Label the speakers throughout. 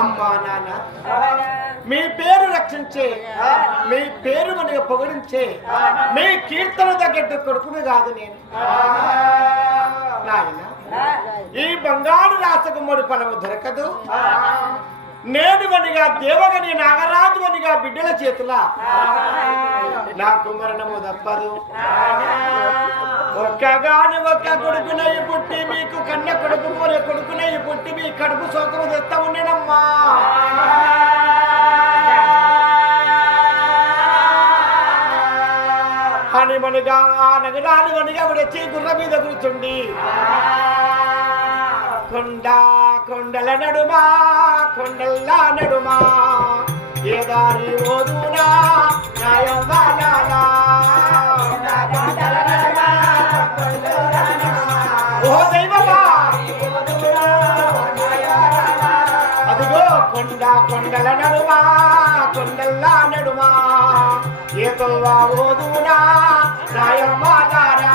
Speaker 1: అమ్మా నాన్న. మీ పేరు రక్షించే మీ పేరు మనకి పొగిడించే మీ కీర్తన తగ్గట్టు కొడుకుని కాదు నేను. నాయన ఈ బంగారు రాసకుమ్మడి ఫలము దొరకదు. నేను వనిగా దేవగని నాగరాజు వనిగా బిడ్డల చేతుల? నాకు మరణము తప్పదు. ఒక్కగాని ఒక్క కొడుకునయ్యి పుట్టి మీకు కన్న కొడుకు పోరే కొడుకునయ్యి పుట్టి మీ కడుపు సోకము తెస్తా ఉండేనమ్మా. అని మనగా ఆ నగరాలు వనిగా విడచి గుర్ర మీద కూర్చుండి. కొండ కొండల నడుమా కొండల్లా నడుమా? ఏ దారి ఓదునా? న్యాయం వాలాలా. ఓ దైవమా! అదిగో కొండ కొండల నడుమా కొండల్లా నడుమా? ఏ తోవా ఓదునా? న్యాయం వాలారా.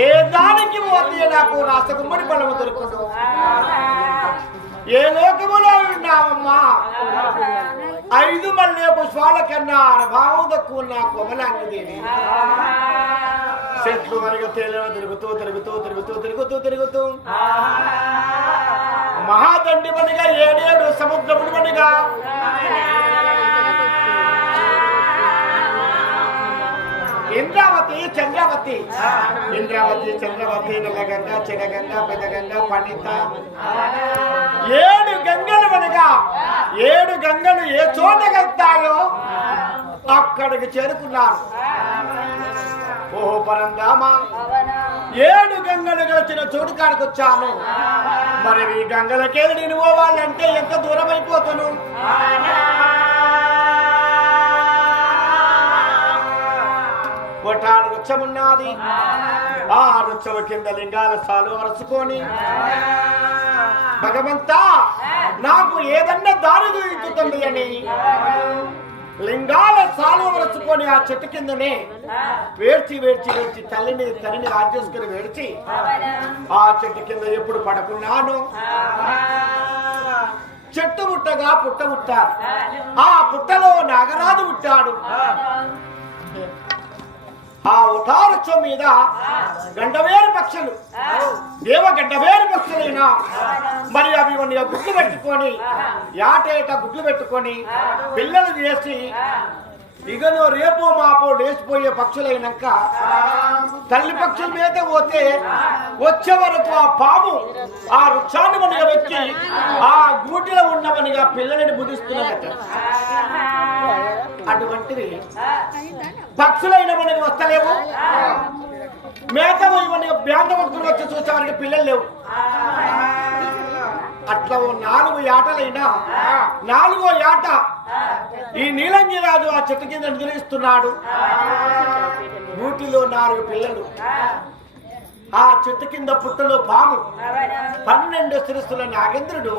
Speaker 1: ఏ దానికి పోతే నాకు రాష్ట్ర గుమ్మడి బలము దొరకదు ఏ లోకములో ఉన్నావమ్మా? ఐదు మల్లె పుష్పాల కన్నా భావం తక్కువ నా కొమలాంగదేవి చెట్లు కనుక తేలిన తిరుగుతూ తిరుగుతూ తిరుగుతూ తిరుగుతూ తిరుగుతూ. మహాదండి మనిగా ఏడేడు సముద్రముడు మనిగా ఇంద్రావతి చంద్రావతి. ఇంద్రావతి చంద్రవతి నల్లగంగ చెడగంగ పెదగంగ పండిత. ఏడు గంగలు అనగా ఏడు గంగలు ఏ చోట కలుతాయో అక్కడికి చేరుకున్నారు. ఓహో పరందామా ఏడు గంగలు గడిచిన చోటు కాడికి వచ్చాను. మరి ఈ గంగలకేది నేను పోవాలంటే ఎంత దూరం అయిపోతాను? కొట్టాడు వృక్షమున్నది. ఆ వృక్షము కింద లింగాల సాలు వరుసుకొని భగవంతా నాకు ఏదన్నా దారి దొరుకుతుంది అని లింగాల సాలు వరుసుకొని ఆ చెట్టు కిందనే వేడ్చి వేడ్చి వేడ్చి తల్లిని తల్లిని రాజేసుకుని వేడ్చి ఆ చెట్టు కింద ఎప్పుడు పడుకున్నాను చెట్టు పుట్టగా పుట్ట పుట్టారు ఆ పుట్టలో నాగరాజు పుట్టాడు. ఆ ఉటావృక్షం మీద గండవేరు పక్షులు. దేవ గండవేరు పక్షులైనా మరి అవి కొన్ని గుడ్లు పెట్టుకొని యాటేట గుడ్లు పెట్టుకొని పిల్లలు చేసి ఇగను రేపు మాపో లేచిపోయే పక్షులైనాక తల్లి పక్షుల మీద పోతే వచ్చే వరకు ఆ పాము ఆ వృక్షాన్ని మనగా వెక్కి ఆ గూటిలో ఉన్నవనిగా పిల్లలని బుధిస్తున్నదట అటువంటివి పక్షులైన మనకి వస్తలేవు. మేత మనకి మేత పక్షులు వచ్చి చూసే వారికి పిల్లలు లేవు. అట్లా ఓ నాలుగు ఏటలైనా నాలుగో ఆట ఈ నీలంగి రాజు ఆ చెట్టు కింద నిద్రిస్తున్నాడు. నూటిలో నాలుగు పిల్లలు. ఆ చెట్టు కింద పుట్టలో పాము. పన్నెండు శిరస్సుల నాగేంద్రుడు.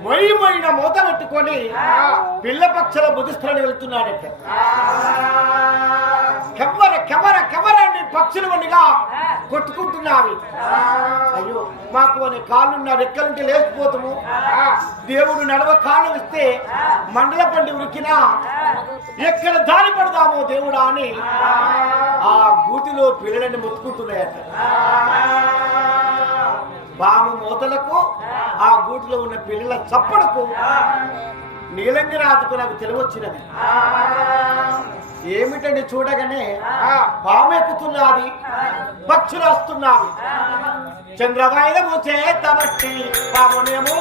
Speaker 1: మొయ్యి మొయిన మూత పెట్టుకొని పిల్ల పక్షుల బుధిస్తులని వెళ్తున్నాడట. కెవర కెవర అని పక్షులు వండిగా కొట్టుకుంటున్నావి? అయ్యో మాకు అని కాళ్ళున్న రెక్కలుంటే లేచిపోతాము. దేవుడు నడవ కాళ్ళు ఇస్తే మండల పండి ఉరికినా ఎక్కడ దారి పడదామో దేవుడా అని ఆ. గూటిలో పిల్లలని మొత్తుకుంటున్నాయట. పాము మూతలకు ఆ గూటిలో ఉన్న పిల్లల చప్పడకు నీలంగి రాజుకు నాకు తెలివచ్చినది. ఏమిటండి చూడగానే పాము ఎక్కుతున్నది పక్షులు వస్తున్నవి చంద్రవాయుధము చేతబట్టి పామునేమో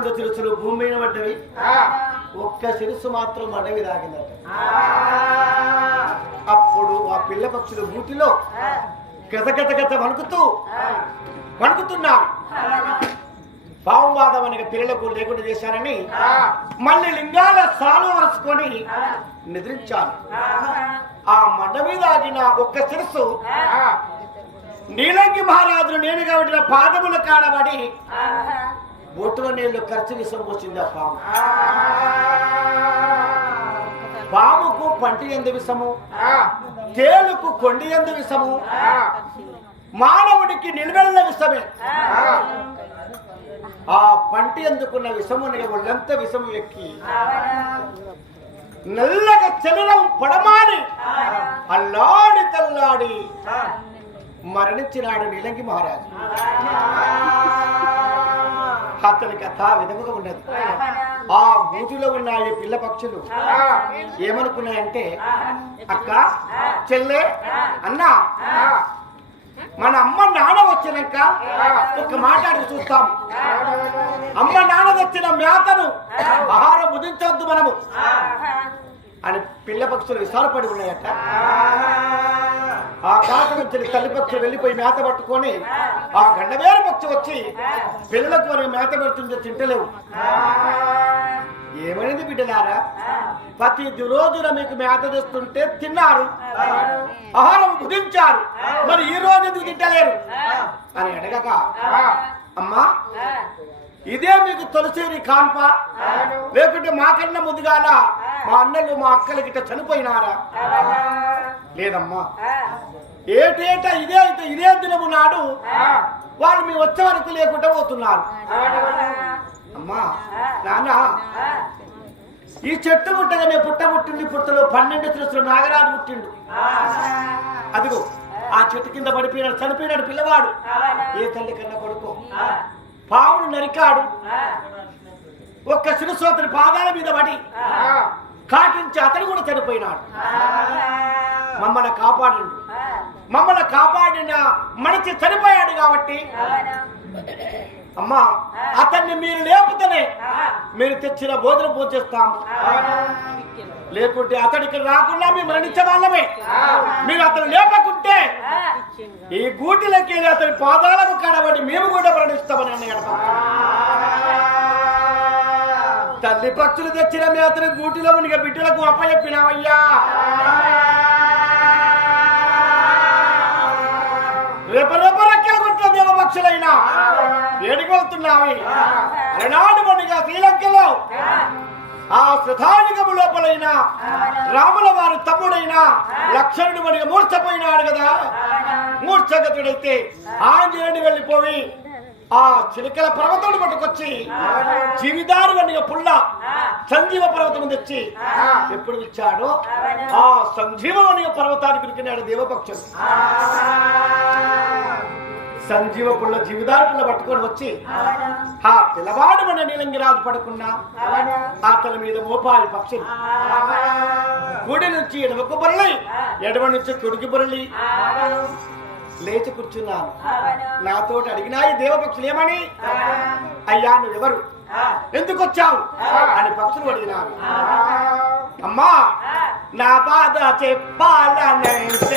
Speaker 1: పదకొండు చిరుచులు భూమి మీద పడ్డవి? ఒక్క చిరుసు మాత్రం అడవి దాగిందట. అప్పుడు ఆ పిల్ల పక్షులు గూటిలో గత గత వణుకుతూ వణుకుతున్నారు పావువాదం అనే పిల్లలకు లేకుండా చేశారని మళ్ళీ లింగాల సాలు వరుసుకొని నిద్రించాను. ఆ. మండ మీద ఆగిన ఒక్క శిరస్సు నీలంగి మహారాజును నేను కాబట్టి పాదముల కాడబడి బొట్టుల నీళ్ళు ఖర్చు విషం వచ్చింది ఆ. పాము పాముకు పంటి ఎందు విషము? తేలుకు కొండి ఎందు విషము? మానవుడికి నిలువెల్ల విషమే. ఆ. పంటి ఎందుకున్న విషముని ఒళ్ళంత విషము ఎక్కి నల్లగా చెల్లడం పడమాని అల్లాడి తల్లాడి మరణించినాడు నీలంగి మహారాజు. అతని కథ విధముగా ఉన్నది. ఆ గూటిలో ఉన్న ఈ పిల్ల పక్షులు. ఏమనుకున్నాయంటే అక్క చెల్లె అన్న మన అమ్మ నాన్న వచ్చినాక ఒక మాట్లాడి చూస్తాం అమ్మ నాన్న తెచ్చిన మేతను ఆహారం బుధించవద్దు మనము. అని పిల్ల పక్షులు విశాలపడి ఉన్నాయట. ఆ కాక నుంచి తల్లి పక్షులు వెళ్ళిపోయి మేత పట్టుకొని ఆ గండవేరు పక్షి వచ్చి పిల్లలకు మనం మేత పెడుతుంటే తింటలేవు. ఏమైంది బిడ్డలారా? ప్రతి రోజున మీకు మేత తెస్తుంటే తిన్నారు. ఆహారం కుదించారు. మరి ఈ రోజు ఎందుకు తింటలేరు? అని అడగక అమ్మా ఇదే మీకు తొలసేరి కాన్ప. లేకుంటే మాకన్నా ముందుగాల మా అన్నలు మా అక్కలకి గిట్ట చనిపోయినారా? లేదమ్మా. ఏటేటా ఇదే అయితే ఇదే దినము నాడు వాళ్ళు మీ వచ్చే వరకు లేకుండా పోతున్నారు. అమ్మా నాన్న ఈ చెట్టు పుట్టగానే పుట్ట పుట్టింది పుట్టలో పన్నెండు తెలుసు నాగరాజు పుట్టిండు. అదిగో ఆ చెట్టు కింద పడిపోయినాడు చనిపోయినాడు పిల్లవాడు. ఏ తల్లి కన్నా కొడుకో? పావును నరికాడు. ఒక్క శిరస్సు పాదాల మీద పడి కాటించి అతను కూడా చనిపోయినాడు. మమ్మల్ని కాపాడిండు. మమ్మల్ని కాపాడిన మనిషి చనిపోయాడు కాబట్టి అమ్మా అతన్ని మీరు లేపుతనే మీరు తెచ్చిన భోజనం పూజిస్తాం లేకుంటే అతడికి రాకుండా మేము మరణించే వాళ్ళమే మీరు అతను లేపకుంటే ఈ గూటిలోకి వెళ్ళి అతని పాదాలకు కడబడి మేము కూడా మరణిస్తామని అన్నయ్య తల్లి పక్షులు తెచ్చిన మీ అతని గూటిలో ఉనిక బిడ్డలకు అప్పచెప్పినావయ్యా. రేప రేప రెక్కలు కొట్టిన దేవపక్షులైనా ఏడికి వెళ్తున్నావి అలనాడు మనిగా శ్రీలంకలో ఆ శతాయుగము లోపలైన రాముల వారి తమ్ముడైన లక్షణుడు మనిగా మూర్ఛపోయినాడు కదా? మూర్ఛగతుడైతే ఆంజనేయుడు వెళ్ళిపోయి ఆ చిలికల పర్వతం పట్టుకొచ్చి జీవిదారు వనిగా పుల్ల సంజీవ పర్వతం తెచ్చి ఎప్పుడు ఇచ్చాడో ఆ సంజీవమణియ పర్వతానికి ఉరికినాడు దేవపక్షుడు. సంజీవ పుల్ల పుల్ల పట్టుకొని వచ్చి ఆ పిల్లవాడు మన నీలంగిరాజు పడుకున్నా ఆ తల మీద మోపాలి పక్షులు కుడి నుంచి ఎడమకు బొరలి ఎడమ నుంచి కుడికి బొరలి లేచి కూర్చున్నాను. నాతోటి అడిగినా ఈ దేవపక్షులు ఏమని? అయ్యా నువ్వెవరు? ఎందుకు వచ్చావు? అని పక్షులు అడిగినాను. అమ్మా నా బాధ చెప్పాలనంటే